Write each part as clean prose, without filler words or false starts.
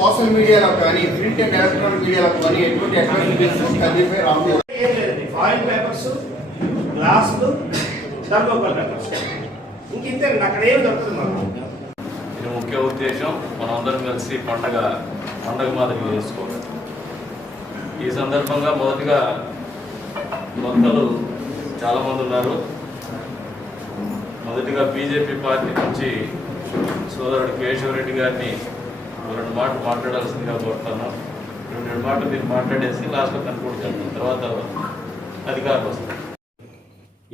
Social మీడియాలో కానీ print and electronic మీడియాలో కానీ ఎటువంటి అడ్వర్టైజ్మెంట్స్ రాము. ఏం లేదండి, ఫాయిల్ పేపర్స్, గ్లాసులు, థర్మోకోల్ పేపర్స్, ఇంకింతే అక్కడ ఏమి దొరుకుతుంది మాకు. ఇది ముఖ్య ఉద్దేశం, మనం అందరం కలిసి పండగ మాదిరిగా చేసుకోవాలి. ఈ సందర్భంగా మొదటిగా భక్తులు చాలామంది ఉన్నారు. మొదటిగా బీజేపీ పార్టీ నుంచి సోదరుడు కేశవరెడ్డి గారిని 2 మాటలు మాట్లాడాల్సిందిగా కోరుతాను. 2 మాటలు మీరు మాట్లాడేసి లాస్ట్లో కన్క్లూడ్ చేద్దాం, తర్వాత అధికారులు వస్తారు.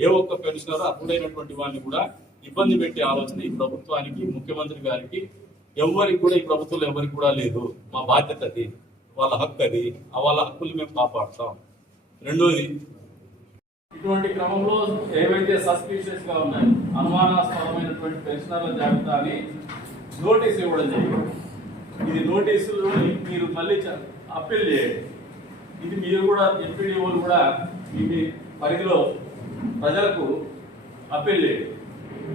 ఏ ఒక్క పెన్షనర్ అర్హుడైనటువంటి వారిని కూడా ఇబ్బంది పెట్టే ఆలోచన ఈ ప్రభుత్వానికి, ముఖ్యమంత్రి గారికి, ఎవరికి కూడా, ఈ ప్రభుత్వంలో ఎవరికి కూడా లేదు. మా బాధ్యత అది, వాళ్ళ హక్కు అది, వాళ్ళ హక్కులు మేము కాపాడుతాం. రెండోది, ఇటువంటి క్రమంలో ఏవైతే సస్పిషియస్ గా ఉన్నాయి, అనుమానాస్పదమైనటువంటి పెన్షనర్ల జాబితాని నోటీస్ ఇవ్వడం జరిగింది. ఇది నోటీసులు మీరు మళ్ళీ అప్పీల్ చేయండి. ఇది మీరు కూడా ఎంపీడీఓలు కూడా మీ పరిధిలో ప్రజలకు అప్పీల్ చేయండి.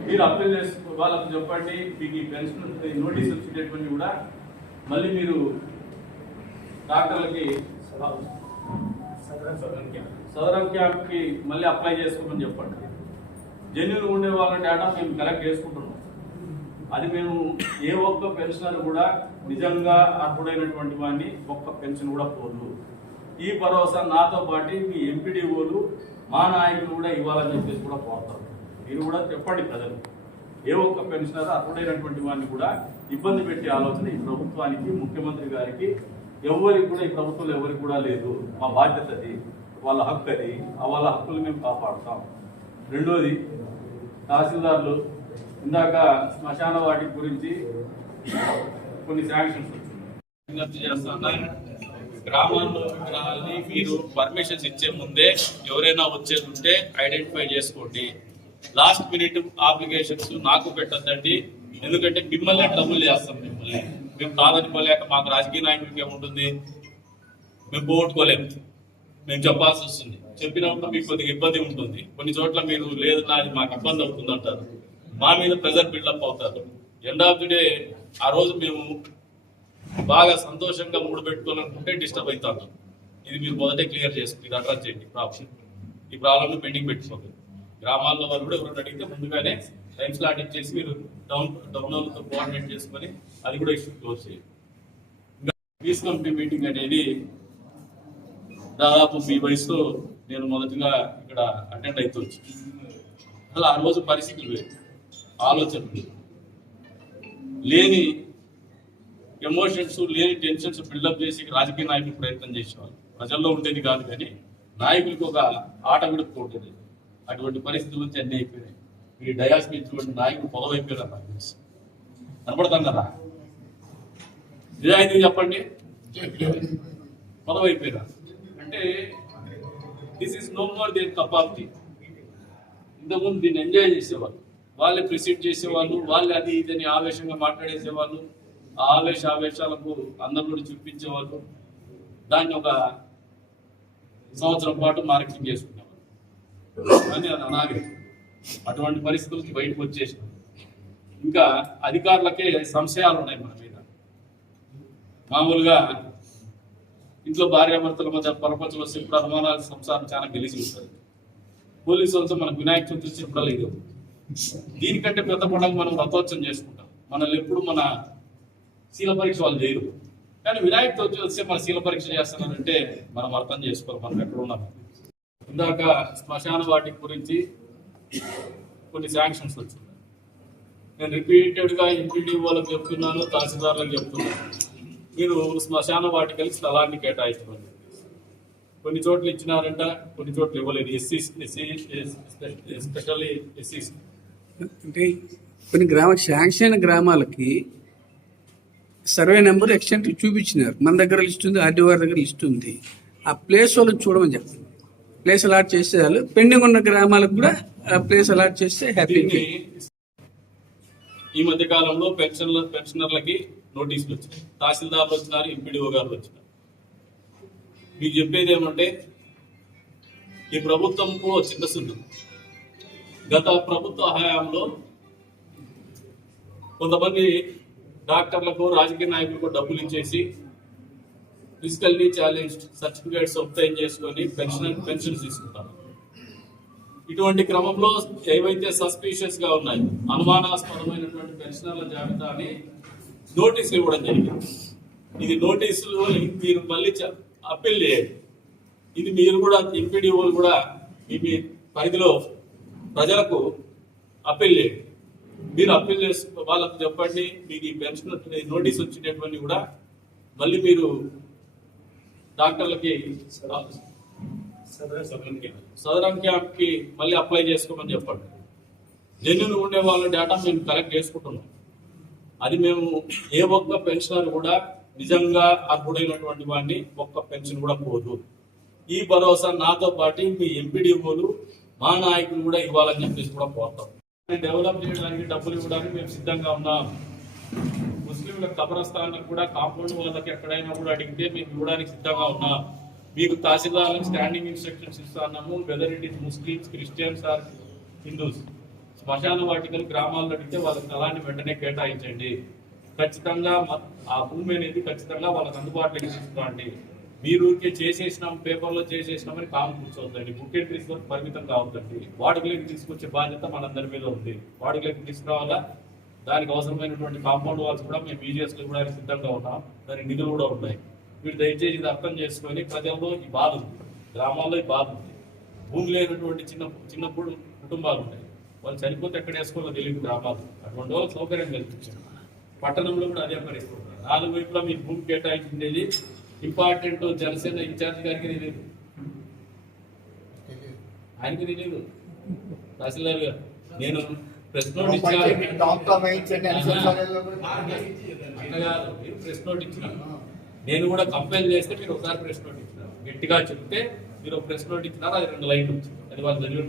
మీరు అప్పీల్ చేసుకో, వాళ్ళకు చెప్పండి, మీకు ఈ పెన్షన్ నోటీసులు వచ్చేటటువంటి కూడా మళ్ళీ మీరు డాక్టర్లకి సదరం క్యాంప్కి మళ్ళీ అప్లై చేసుకోమని చెప్పండి. జెన్యున్ ఉండే వాళ్ళ డేటా మేము కలెక్ట్ చేసుకుంటున్నాం. అది మేము ఏ ఒక్క పెన్షనర్ కూడా నిజంగా అర్హుడైనటువంటి వాడిని ఒక్క పెన్షన్ కూడా పోదు. ఈ భరోసా నాతో పాటు మీ ఎంపీడీఓలు, మా నాయకులు కూడా ఇవ్వాలని చెప్పేసి కూడా కోరుతారు. మీరు కూడా చెప్పండి ప్రజలు, ఏ ఒక్క పెన్షనర్ అర్హుడైనటువంటి వాడిని కూడా ఇబ్బంది పెట్టే ఆలోచన ఈ ప్రభుత్వానికి, ముఖ్యమంత్రి గారికి, ఎవరికి కూడా, ఈ ప్రభుత్వంలో ఎవరికి కూడా లేదు. మా బాధ్యత అది, వాళ్ళ హక్కు అది, వాళ్ళ హక్కులు మేము కాపాడుతాం. రెండోది, తహసీల్దార్లు ఇందాక శ్మశాన వాటి గురించి కొన్ని శాంక్షన్స్ విజ్ఞప్తి చేస్తున్నారు. గ్రామాల్లో విగ్రహాలని మీరు పర్మిషన్స్ ఇచ్చే ముందే ఎవరైనా వచ్చేది ఉంటే ఐడెంటిఫై చేసుకోండి. లాస్ట్ మినిట్ అప్లికేషన్స్ నాకు పెట్టద్దండి, ఎందుకంటే మిమ్మల్ని ట్రబుల్ చేస్తాం. మేము కాదనుకోలేక మాకు రాజకీయ నాయకులకి ఏముంటుంది, మేము పోగొట్టుకోలేము, మేము చెప్పాల్సి వస్తుంది. చెప్పినప్పుడు మీకు కొద్దిగా ఇబ్బంది ఉంటుంది. కొన్ని చోట్ల మీరు లేదు నాది మాకు ఇబ్బంది అవుతుంది అంటారు, మా మీద ప్రెజర్ బిల్డప్ అవుతారు. ఎండ్ ఆఫ్ ది డే ఆ రోజు మేము బాగా సంతోషంగా మూడు పెట్టుకోవాలనుకుంటే డిస్టర్బ్ అవుతాం. ఇది మీరు మొదటే క్లియర్ చేసుకుని ఇది అడ్రస్ చేయండి. ఈ ప్రాబ్లమ్ పెండింగ్ పెట్టుకోండి. గ్రామాల్లో వాళ్ళు కూడా ఎవరైనా అడిగితే ముందుగానే టైం స్లాట్ ఇచ్చేసి మీరు డౌన్లోడ్తో కోఆర్డినేట్ చేసుకొని అది కూడా ఇష్యూ క్లోజ్ చేయండి. ఇంకా పీస్ కమిటీ మీటింగ్ అనేది దాదాపు మీ వయసులో నేను మొదటిగా ఇక్కడ అటెండ్ అవుతూ వచ్చింది. అలా ఆ రోజు పరిస్థితులు వేరు, ఆలోచనలు లేని, ఎమోషన్స్ లేని, టెన్షన్స్ బిల్డప్ చేసి రాజకీయ నాయకులు ప్రయత్నం చేసేవాళ్ళు. ప్రజల్లో ఉండేది కాదు, కానీ నాయకులకు ఒక ఆట విడుపు ఉంటుంది. అటువంటి పరిస్థితుల నుంచి అన్నీ అయిపోయినాయి. ఈ డయాస్ ఇచ్చినటువంటి నాయకులు పొదవైపోయారు. నాకు తెలుసు, కనపడతాం కదా, నిజాయితీ చెప్పండి, పొదవైపోయారు. అంటే this is no more there cup of tea. ఇంతకుముందు దీన్ని ఎంజాయ్ చేసేవాళ్ళు, వాళ్ళే ప్రిసీడ్ చేసేవాళ్ళు, వాళ్ళే అది ఇదని ఆవేశంగా మాట్లాడేసేవాళ్ళు. ఆ ఆవేశాలకు అందరిలో చూపించేవాళ్ళు. దాన్ని ఒక సంవత్సరం పాటు మార్కెటింగ్ చేసుకునేవాళ్ళు. కానీ అది అనాగరికం. అటువంటి పరిస్థితులకి బయటకు వచ్చేసినాం. ఇంకా అధికారులకే సంశయాలు ఉన్నాయి మన మీద. మామూలుగా ఇంట్లో భార్యాభర్తల మధ్య పరపంచలు వస్తే ఇప్పుడు అనుమానాలు, సంసారం చాలా గెలిచి ఉంటుంది. పోలీసు వాళ్ళతో మనకు వినాయక చవితి వచ్చి ఇప్పుడు లేదు. దీనికంటే పెద్ద పండుగ మనం రథోత్సవం చేసుకుంటాం. మనల్ని ఎప్పుడు మన శీల పరీక్ష వాళ్ళు చేయరు, కానీ వినాయక చవితి వస్తే మన శీల పరీక్ష చేస్తున్నారంటే మనం అర్థం చేసుకోవాలి మనం ఎక్కడ ఉన్నాం. ఇందాక శ్మశాన వాటి గురించి కొన్ని శాంక్షన్స్ వచ్చింది. నేను రిపీటెడ్గా ఎంపీడీ వాళ్ళకి చెప్తున్నాను, తహసీల్దార్లకు చెప్తున్నాను, మీరు శ్మశాన వాటికలకి స్థలాన్ని కేటాయించమని. కొన్ని చోట్ల ఇచ్చినారంట, కొన్ని చోట్ల ఇవ్వలేదు. ఎస్పెషల్లీ ఎస్సీస్. అంటే కొన్ని శాంక్షన్ గ్రామాలకి సర్వే నెంబర్ ఎక్స్టెంట్ చూపించినారు. మన దగ్గర లిస్ట్ ఉంది, ఆర్డీఓ దగ్గర లిస్ట్ ఉంది. ఆ ప్లేస్ వాళ్ళకి చూడమని చెప్పండి. ప్లేస్ అలాట్ చేస్తే పెండింగ్ ఉన్న గ్రామాలకు కూడా ప్లేస్ అలాట్ చేస్తే హ్యాపీ. ఈ మధ్య కాలంలో పెన్షనర్లకి నోటీసులు వచ్చినాయి. తహసీల్దార్లు వచ్చినారు, ఎంపీడీఓ గారు వచ్చినారు. మీకు చెప్పేది ఏమంటే, ఈ ప్రభుత్వంకు చిత్తశుద్ధి. గత ప్రభుత్వ హయాంలో కొంతమంది డాక్టర్లకు రాజకీయ నాయకులకు డబ్బులు ఇచ్చేసి ఫిజికల్లీ ఛాలెంజ్డ్ సర్టిఫికేట్స్ obtain చేసుకొని పెన్షన్స్ తీసుకుంటారు. ఇటువంటి క్రమంలో ఏవైతే సస్పీషియస్ గా ఉన్నాయి అనుమానాస్పదమైనటువంటి పెన్షనర్ల జాబితాని నోటీసులు ఇవ్వడం జరిగింది. ఇది నోటీసులు మీరు మళ్ళీ అప్పీల్ చేయండి. ఇది మీరు కూడా ఎంపీడీఓలు కూడా మీ పరిధిలో ప్రజలకు అప్పీల్ చేయండి. మీరు అప్పీల్ చేసి వాళ్ళకు చెప్పండి, మీకు ఈ పెన్షన్ నోటీస్ వచ్చినటువంటి కూడా మళ్ళీ మీరు డాక్టర్లకి సదరం క్యాంప్ కి మళ్ళీ అప్లై చేసుకోమని చెప్పండి. జెన్యున్ ఉండే వాళ్ళ డేటా మేము కలెక్ట్ చేసుకుంటున్నాం. అది మేము ఏ ఒక్క పెన్షనర్ కూడా నిజంగా అర్హుడైనటువంటి వాడిని ఒక్క పెన్షన్ కూడా పోదు. ఈ భరోసా నాతో పాటు మీ ఎంపీడీఓలు మా నాయకులు కూడా ఇవ్వాలని చెప్పేసి కూడా కోరుతాం. డెవలప్ చేయడానికి డబ్బులు ఇవ్వడానికి మేము సిద్ధంగా ఉన్నాం. ముస్లింల కబరస్థానాలకు కూడా కాంపౌండ్ వాళ్ళకి ఎక్కడైనా కూడా అడిగితే మేము ఇవ్వడానికి సిద్ధంగా ఉన్నాం. మీకు తహసీల్దార్లకు స్టాండింగ్ ఇన్స్ట్రక్షన్స్ ఇస్తున్నాము. Whether it is Muslims, Christians or Hindus, శ్మశాన వాటికలు గ్రామాల్లో అడిగితే వాళ్ళకి స్థలాన్ని వెంటనే కేటాయించండి. ఖచ్చితంగా ఆ భూమి అనేది ఖచ్చితంగా వాళ్ళకి అందుబాటులోకి తీసుకురండి. మీరు చేసేసినాం, పేపర్లో చేసేసినామని కాము కూర్చోవద్దండి. బుక్ ఎంట్రీస్ వరకు పరిమితం కావద్దండి. వాడుకలోకి తీసుకొచ్చే బాధ్యత మనందరి మీద ఉంది. వాడుకలోకి తీసుకురావాలా, దానికి అవసరమైనటువంటి కాంపౌండ్ వాల్స్ కూడా మేము BGS లో కూడా సిద్ధంగా ఉన్నాం. దానికి నిధులు కూడా ఉన్నాయి. మీరు దయచేసి ఇది అర్థం చేసుకొని, ప్రజల్లో ఈ బాధ ఉంది, గ్రామాల్లో ఈ బాధ ఉంది. భూమి లేనటువంటి చిన్నప్పుడు కుటుంబాలు ఉన్నాయి. వాళ్ళు చనిపోతే ఎక్కడ వేసుకోవాలో తెలియదు గ్రామాలు. అటువంటి వాళ్ళకి సౌకర్యం కల్పించారు. పట్టణంలో కూడా అదే పరిస్థితి. 4 వైపులా మీకు భూమి కేటాయించింది ఇంపార్టెంట్. జనసేన ఇన్ఛార్జ్ గారికి తెలియదు, ఆయనకి తెలియదు. తహసీల్దార్ గారు నేను ప్రెస్ నోట్ ఇచ్చాను, మీరు ప్రెస్ నోట్ ఇచ్చినారు. నేను కూడా కంప్లైంట్ చేస్తే మీరు ఒకసారి ప్రెస్ నోట్ ఇచ్చినారు. గట్టిగా చెప్తే మీరు ఒక ప్రెస్ నోట్ ఇచ్చినారు, అది 2 లైన్లు వచ్చింది. అది వాళ్ళు చదివి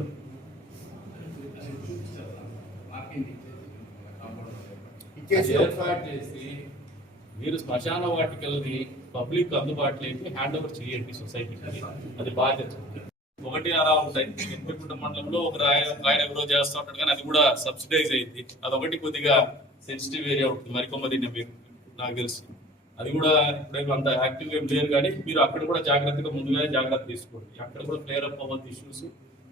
ఏర్పాటు చేసి మీరు శ్మశాన వాటికల్ని పబ్లిక్ అందుబాటులోకి హ్యాండ్ ఓవర్ చేయండి సొసైటీకి. అది బాధ్యత. ఒకటి అలా ఉంటాయి. ఎంపీకుంట మండలంలో ఒక ఆయన ఎవరో చేస్తూ ఉంటాడు, కానీ అది కూడా సబ్సిడైజ్ అయింది. అదొకటి కొద్దిగా సెన్సిటివ్ ఏరియా ఉంటుంది. మరికొమ్మది మీరు నాకు తెలుసు, అది కూడా ఇప్పుడు అంత యాక్టివ్గా ఏం లేరు. కానీ మీరు అక్కడ కూడా జాగ్రత్తగా ముందుగానే జాగ్రత్త తీసుకోండి. అక్కడ కూడా క్లియర్ అప్ అవ్వద్దు ఇష్యూస్.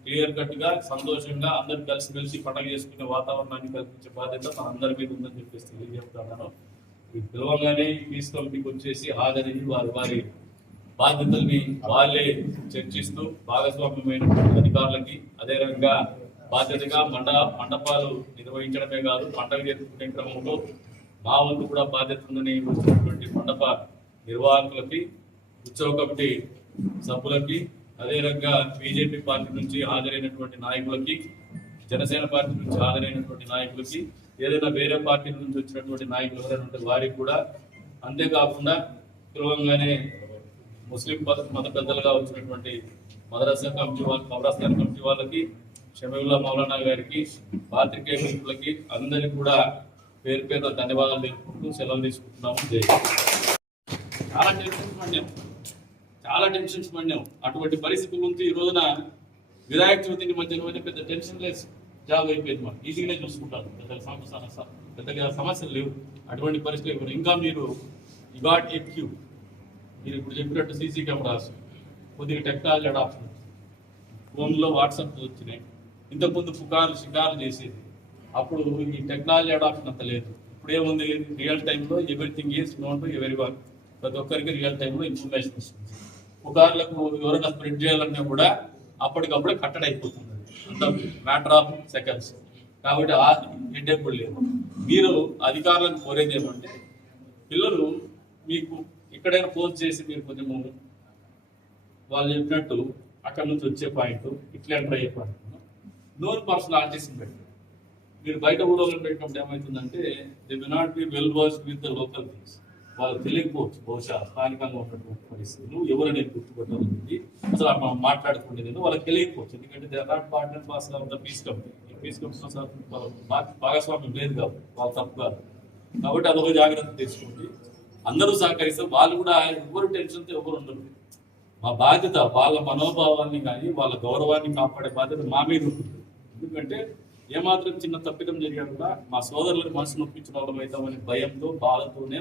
క్లియర్ కట్ గా సంతోషంగా అందరు కలిసి పండుగ చేసుకునే వాతావరణాన్ని కల్పించే బాధ్యత మన అందరి మీద ఉందని చెప్పేసి తెలియజేస్తున్నాను. పిలవగానే పీస్ కమిటీకి వచ్చేసి హాజరయ్యి వారి బాధ్యతల్ని వాళ్ళే చర్చిస్తూ భాగస్వామ్యమైనటువంటి అధికారులకి అదే రకంగా బాధ్యతగా మండపాలు నిర్వహించడమే కాదు, పండుగ జరుపుకునే క్రమంలో మా వంతు కూడా బాధ్యత ఉందని వచ్చినటువంటి మండప నిర్వాహకులకి, ఉత్సవ కమిటీ సభ్యులకి, అదే రకంగా బీజేపీ పార్టీ నుంచి హాజరైనటువంటి నాయకులకి, జనసేన పార్టీ నుంచి హాజరైనటువంటి నాయకులకి, ఏదైనా వేరే పార్టీ నుంచి వచ్చినటువంటి నాయకులు ఎవరైనా ఉంటే వారికి కూడా, అంతేకాకుండా సులభంగానే ముస్లిం మత పెద్దలుగా వచ్చినటువంటి మదరసా కమిటీ వాళ్ళు, కబ్రస్థాన్ కమిటీ వాళ్ళకి, షమీవుల్లా మౌలానా గారికి, పాత్రికేయ మిత్రులకి అందరికి కూడా పేరు పేరు ధన్యవాదాలు తెలుపుకుంటూ సెలవు తీసుకుంటున్నాము. చాలా టెన్షన్స్ పడినాం. అటువంటి పరిస్థితి నుంచి ఈ రోజున వినాయక చవితిని మధ్యలో పెద్ద టెన్షన్ లెస్ జాబ్ అయిపోయింది. మాకు ఈజీగానే చూసుకుంటారు, పెద్దగా సమస్యలు లేవు. అటువంటి పరిస్థితులు ఇంకా మీరు గాట్ ఎక్యూ, మీరు ఇప్పుడు చెప్పినట్టు సీసీ కెమెరాస్, కొద్దిగా టెక్నాలజీ అడాప్షన్, ఫోన్లో వాట్సాప్ వచ్చినాయి. ఇంతకుముందు షికారులు చేసేది, అప్పుడు ఈ టెక్నాలజీ అడాప్షన్ అంత లేదు. ఇప్పుడు ఏముంది, రియల్ టైంలో everything is known to every one. ప్రతి ఒక్కరికి రియల్ టైంలో ఇన్ఫర్మేషన్ వస్తుంది. పుకార్లకు ఎవరైనా స్ప్రెడ్ చేయాలన్నా కూడా అప్పటికప్పుడే కట్టడి అయిపోతుంది. అంత మ్యాటర్ ఆఫ్ సెకండ్స్. కాబట్టి ఆ హెడ్ఏక్ కూడా లేదు. మీరు అధికారులను కోరేది ఏమంటే, పిల్లలు మీకు ఎక్కడైనా పోస్ట్ చేసి మీరు కొంచెం వాళ్ళు చెప్పినట్టు అక్కడ నుంచి వచ్చే పాయింట్, ఇట్లా ఎంటర్ అయ్యే పాయింట్, నోన్ పర్సనల్ ఆర్టిస్ట్ పెట్టారు. మీరు బయట ఊళ్ళో పెట్టినప్పుడు ఏమవుతుందంటే, they may not be well versed with the local things. వాళ్ళు తెలియకపోవచ్చు బహుశా స్థానికంగా ఉన్నటువంటి పరిస్థితులు, ఎవరైనా గుర్తుపట్టాలని అసలు మనం మాట్లాడుకునేది వాళ్ళకి తెలియకపోవచ్చు. ఎందుకంటే they are not partners of the peace committee. ఈ పీస్ కమిటీ భాగస్వామ్యం లేదు కాబట్టి వాళ్ళు తప్పు కాదు. కాబట్టి అదొక జాగ్రత్త తీసుకోండి. అందరూ సహకరిస్తే వాళ్ళు కూడా ఎవరు టెన్షన్తో ఎవరు ఉండరు. మా బాధ్యత వాళ్ళ మనోభావాన్ని కానీ వాళ్ళ గౌరవాన్ని కాపాడే బాధ్యత మా మీద ఉంటుంది. ఎందుకంటే ఏమాత్రం చిన్న తప్పిదం జరిగినా కూడా మా సోదరులకు మనసు నొప్పించిన వాళ్ళం అవుతామని భయంతో బాధతోనే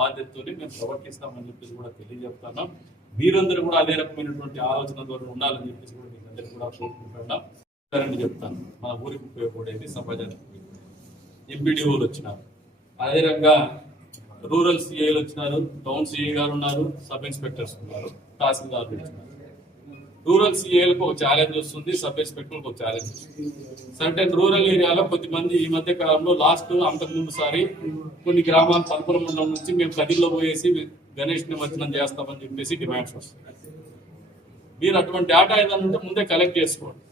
బాధ్యతతోనే మేము ప్రవర్తిస్తామని చెప్పేసి కూడా తెలియజెప్తున్నాం. మీరందరూ కూడా అదే రకమైనటువంటి ఆలోచన ద్వారా ఉండాలని చెప్పేసి కూడా మీకు అందరికీ కూడా కోరుకుంటున్నాం. చెప్తాను, మన ఊరికి ఉపయోగపడేది సమాజానికి. ఎంపీడీఓలు వచ్చినారు, అదే రకంగా రూరల్ సిఐలు వచ్చినారు, టౌన్ సిఐ గారు ఉన్నారు, సబ్ ఇన్స్పెక్టర్స్ ఉన్నారు, తహసీల్దార్లు వచ్చినారు. రూరల్ సిఐలకు ఒక ఛాలెంజ్ వస్తుంది, సబ్ ఇన్స్పెక్టర్లకు ఒక ఛాలెంజ్ వస్తుంది. సర్టెన్ రూరల్ ఏరియాలో కొద్దిమంది ఈ మధ్య కాలంలో అంతకుముందు సారి కొన్ని గ్రామాల తలుపుల మండలం నుంచి మేము కదిల్లో పోయేసి గణేష్ నిమజ్జనం చేస్తామని చెప్పేసి డిమాండ్స్ వస్తున్నాయి. మీరు అటువంటి డేటా ఏదైనా ఉంటే ముందే కలెక్ట్ చేసుకోండి.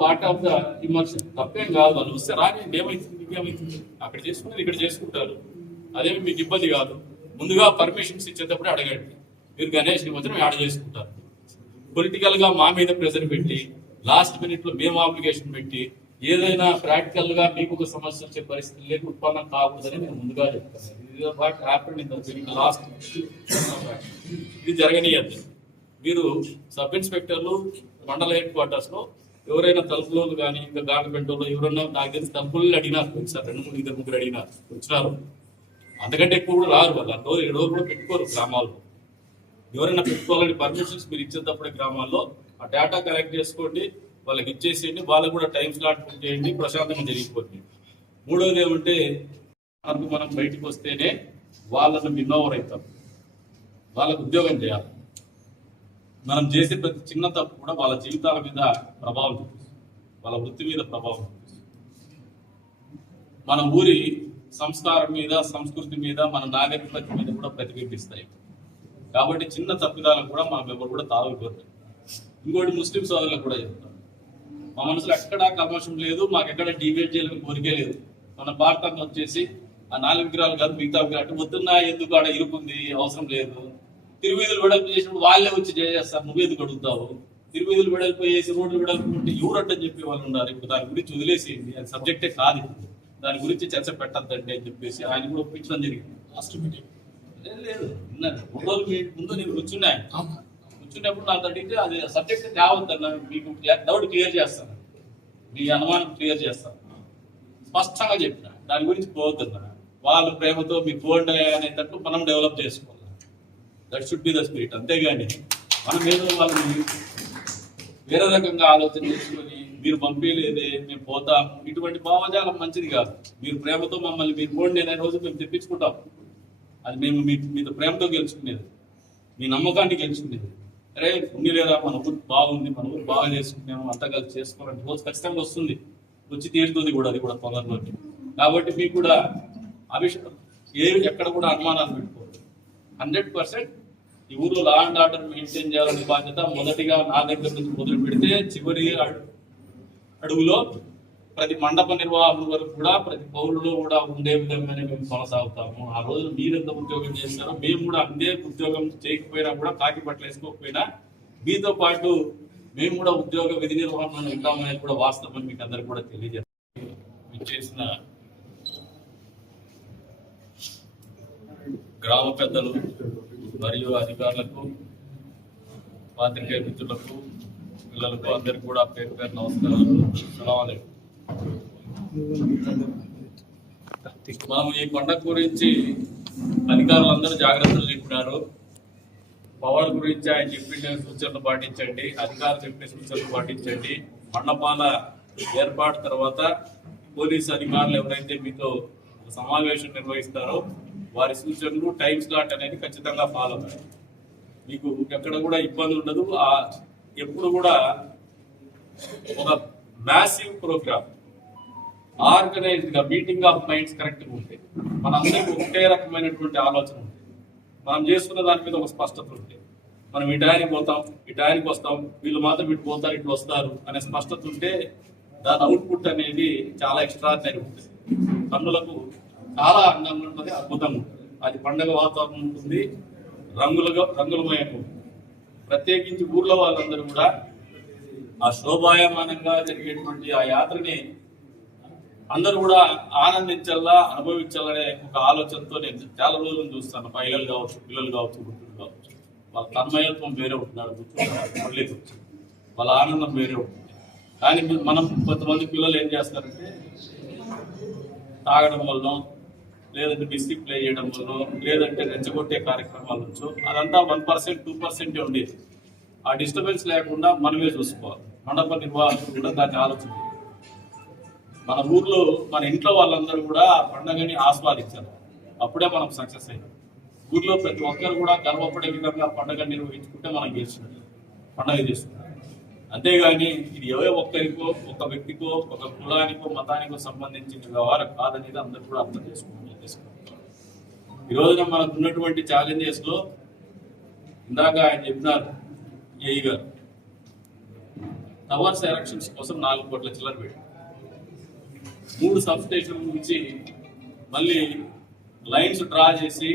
పార్ట్ ఆఫ్ ద ఇమర్షన్, తప్పేం కాదు. వాళ్ళు వస్తే రాని ఏమైతుంది, అక్కడ చేసుకునేది ఇక్కడ చేసుకుంటారు, అదేమి మీకు ఇబ్బంది కాదు. ముందుగా పర్మిషన్స్ ఇచ్చేటప్పుడు అడగండి, మీరు గణేష్ నిమజ్జనం యాడ్ చేసుకుంటారు. పొలిటికల్ గా మా మీద ప్రెజర్ పెట్టి లాస్ట్ మినిట్ లో మేము అప్లికేషన్ పెట్టి ఏదైనా ప్రాక్టికల్ గా మీకు ఒక సమస్య వచ్చే పరిస్థితి లేదు, ఉత్పన్నం కాకూడదని నేను ముందుగా చెప్తాను. ఇది జరగనీయద్దు. మీరు సబ్ ఇన్స్పెక్టర్లు మండల హెడ్ క్వార్టర్స్ లో ఎవరైనా తలుపులోలు కానీ ఇంకా గార్మెంట్లో ఎవరైనా నాకు తెలిసి తలుపులు అడిగినారు సార్, 2-3 అడిగినారు, వచ్చినారు. అంతకంటే ఎక్కువ కూడా రారు. వాళ్ళు 7 కూడా పెట్టుకోరు గ్రామాల్లో. ఎవరైనా పెట్టుకోవాలని పర్మిషన్స్ మీరు ఇచ్చేటప్పుడే గ్రామాల్లో ఆ డేటా కలెక్ట్ చేసుకోండి, వాళ్ళకి ఇచ్చేసేయండి, వాళ్ళకు కూడా టైం స్లాట్ బుక్ చేయండి, ప్రశాంతంగా జరిగిపోతుంది. మూడోది ఏమంటే మనం బయటకు వస్తేనే వాళ్ళను విన్నోవర్ అవుతాం, వాళ్ళకు ఉద్యోగం చేయాలి. మనం చేసే ప్రతి చిన్న తప్పు కూడా వాళ్ళ జీవితాల మీద ప్రభావం చూపిస్తుంది, వాళ్ళ వృత్తి మీద ప్రభావం చూపిస్తుంది, మన ఊరి సంస్కారం మీద, సంస్కృతి మీద, మన నాగరికత మీద కూడా ప్రతిబింబిస్తాయి. కాబట్టి చిన్న తప్పిదాలకు కూడా మనం ఎవరు కూడా తావిపోతాం. ఇంకోటి ముస్లిం సోదరులకు కూడా చెప్తాం, మా మనసులో ఎక్కడా కమర్షం లేదు, మాకెక్కడ డిబేట్ చేయాలని కోరికే లేదు. మన భారతంలో వచ్చేసి ఆ 4 విగ్రహాలు కాదు, మిగతా విగ్రహాలు వద్దున్నా, ఎందుకు ఆడ ఇరుకుంది, అవసరం లేదు. తిరువీధులు వెడల్పు చేసినప్పుడు వాళ్ళే వచ్చి చేస్తారు, నువ్వేందుకు అడుగుతావు? తిరువీధులు వెడల్పు చేసి రోడ్లు వెడల్పు ఉంటే ఎవరంటే చెప్పే వాళ్ళు ఉన్నారు. ఇప్పుడు దాని గురించి వదిలేసేయండి, అది సబ్జెక్టే కాదు, దాని గురించి చర్చ పెట్టద్దండి అని చెప్పేసి ఆయన కూడా ఒప్పించడం జరిగింది లాస్ట్ మీటింగ్. లేదు 3 రోజులు ముందు నేను కూర్చున్నప్పుడు నాకు అడిగితే అది సబ్జెక్ట్ తేవద్దన్నా, మీకు డౌట్ క్లియర్ చేస్తాను, మీ అనుమానం క్లియర్ చేస్తాను, స్పష్టంగా చెప్పిన దాని గురించి పోవద్దన్నా. వాళ్ళు ప్రేమతో మీ పోండి అనేటట్టు మనం డెవలప్ చేసుకోవాలి. That should be the spirit. అంతేగాని మనం ఏదో వాళ్ళని వేరే రకంగా ఆలోచన చేసుకొని మీరు పంపించలేదే మేము పోతాం, ఇటువంటి భావజాలం మంచిది కాదు. మీరు ప్రేమతో మమ్మల్ని మీరు పోండి అనే రోజు మేము తెప్పించుకుంటాం. అది మేము మీతో ప్రేమతో గెలుచుకునేది, మీ నమ్మకాన్ని గెలుచుకునేది. అరే ఉంది లేదా, మన ఊరు బాగుంది, మన ఊరు బాగా చేసుకున్నాము, అంతా కలిసి చేసుకోవాలంటే రోజు ఖచ్చితంగా వస్తుంది, వచ్చి తీరుతుంది కూడా, అది కూడా తొందరలో. కాబట్టి మీకు కూడా ఎక్కడ కూడా అనుమానాలు పెట్టుకోవద్దు. 100% ఈ ఊర్లో లా అండ్ ఆర్డర్ మెయింటైన్ చేయాలనే బాధ్యత మొదటిగా నా దగ్గర నుంచి మొదలు పెడితే చివరి అడుగులో ప్రతి మండప నిర్వాహకుల వరకు కూడా ప్రతి పౌరులో కూడా ఉండే విధంగానే మేము కొనసాగుతాము. ఆ రోజు మీరు ఎంత ఉద్యోగం చేస్తారో మేము కూడా అంతే ఉద్యోగం చేయకపోయినా కూడా కాకి బట్టలు వేసుకోకపోయినా మీతో పాటు మేము కూడా ఉద్యోగ విధి నిర్వహణలో ఉంటామనేది కూడా వాస్తవం మీకు అందరికి కూడా తెలియజేస్తాం. మీరు చేసిన గ్రామ పెద్దలు మరియు అధికారులకు, పాత్రికేయ మిత్రులకు, పిల్లలకు అందరికి కూడా పేరు పేరు నమస్కారాలు. మనం ఈ పండుగ గురించి అధికారులందరూ జాగ్రత్తలు చెప్పినారు. పవర్ గురించి ఆయన చెప్పిన సూచనలు పాటించండి, అధికారులు చెప్పిన సూచనలు పాటించండి. మండపాల ఏర్పాటు తర్వాత పోలీసు అధికారులు ఎవరైతే మీతో సమావేశం నిర్వహిస్తారో వారి సూచనలు, టైం స్లాట్ అనేది ఖచ్చితంగా ఫాలో అవ్వాలి. మీకు ఎక్కడ కూడా ఇబ్బంది ఉండదు. ఎప్పుడు కూడా ఒక మ్యాసివ్ ప్రోగ్రామ్ ఆర్గనైజ్డ్ గా మీటింగ్ ఆఫ్ మైండ్స్ కరెక్ట్గా ఉంటాయి. మనందరికీ ఒకటే రకమైనటువంటి ఆలోచన ఉంటుంది, మనం చేసుకున్న దాని మీద ఒక స్పష్టత ఉంటుంది. మనం ఈ టయానికి పోతాం, ఈ టయానికి వస్తాం, వీళ్ళు మాత్రం ఇటు పోతారు, ఇటు వస్తారు అనే స్పష్టత ఉంటే దాని అవుట్పుట్ అనేది చాలా ఎక్స్ట్రాడినరీ ఉంటుంది. కన్నులకు చాలా అందంగా ఉంటుంది, అద్భుతంగా ఉంటుంది. అది పండగ వాతావరణం ఉంటుంది, రంగులమయం ఉంటుంది. ప్రత్యేకించి ఊర్లో వాళ్ళందరూ కూడా ఆ శోభాయమానంగా జరిగేటువంటి ఆ యాత్రని అందరూ కూడా ఆనందించాలా, అనుభవించాలనే ఒక ఆలోచనతో నేను చాలా రోజులు చూస్తాను. మహిళలు కావచ్చు, పిల్లలు కావచ్చు, వృద్ధులు కావచ్చు, వాళ్ళ తన్మయత్వం వేరే ఉంటున్నాడు, మళ్ళీ వాళ్ళ ఆనందం వేరే ఉంటుంది. కానీ మనం కొంతమంది పిల్లలు ఏం చేస్తారంటే తాగడం వల్ల, లేదంటే బిస్కెట్ ప్లే చేయడం వల్ల, లేదంటే రెచ్చగొట్టే కార్యక్రమాల నుంచో అదంతా 1%, 2% ఉండేది. ఆ డిస్టర్బెన్స్ లేకుండా మనమే చూసుకోవాలి. మండప నిర్వాహకులు కూడా దాన్ని ఆలోచన. మన ఊర్లో మన ఇంట్లో వాళ్ళందరూ కూడా ఆ పండుగని ఆస్వాదించారు. అప్పుడే మనం సక్సెస్ అయ్యాం. ఊర్లో ప్రతి ఒక్కరు కూడా గర్వపడే విధంగా పండుగ నిర్వహించుకుంటే మనం గెలిచినట్టు పండుగ చేసుకుంటాం. అంతేగాని ఇది ఏ ఒక్కరికో, ఒక వ్యక్తికో, ఒక కులానికో, మతానికో సంబంధించిన వ్యవహారం కాదనేది అందరూ కూడా అర్థం చేసుకుంటాం. ఈ రోజున మనకు ఉన్నటువంటి ఛాలెంజెస్ లో ఇందాక ఆయన చెప్పినారు ఏఈ గారు, టవర్స్ ఎలక్షన్స్ కోసం 4 కోట్ల చిల్లర పెట్టారు. 3 సబ్ స్టేషన్ల నుంచి మళ్ళీ లైన్స్ డ్రా చేసి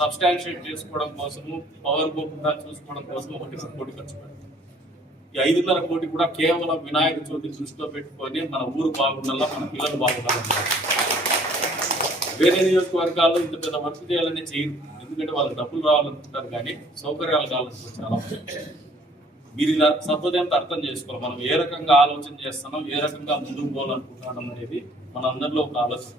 సబ్స్టాన్షియేట్ చేసుకోవడం కోసము, పవర్ పోకుండా చూసుకోవడం కోసం 1.5 కోటి ఖర్చు పెట్టారు. ఈ 5.5 కోటి కూడా కేవలం వినాయక చవితి దృష్టిలో పెట్టుకొని మన ఊరు బాగుండాలా, మన పిల్లలు బాగుండాలి. వేరే నియోజకవర్గాల్లో ఇంత పెద్ద వర్క్ చేయాలని చేయరు. ఎందుకంటే వాళ్ళకి డబ్బులు రావాలనుకుంటారు, కానీ సౌకర్యాలు కావాలనుకుంటారు. చాలా మీరు ఇలా సత్వదేంత అర్థం చేసుకోవాలి. మనం ఏ రకంగా ఆలోచన చేస్తున్నాం, ఏ రకంగా ముందుకు పోవాలనుకుంటున్నాం అనేది మన అందరిలో ఒక ఆలోచన.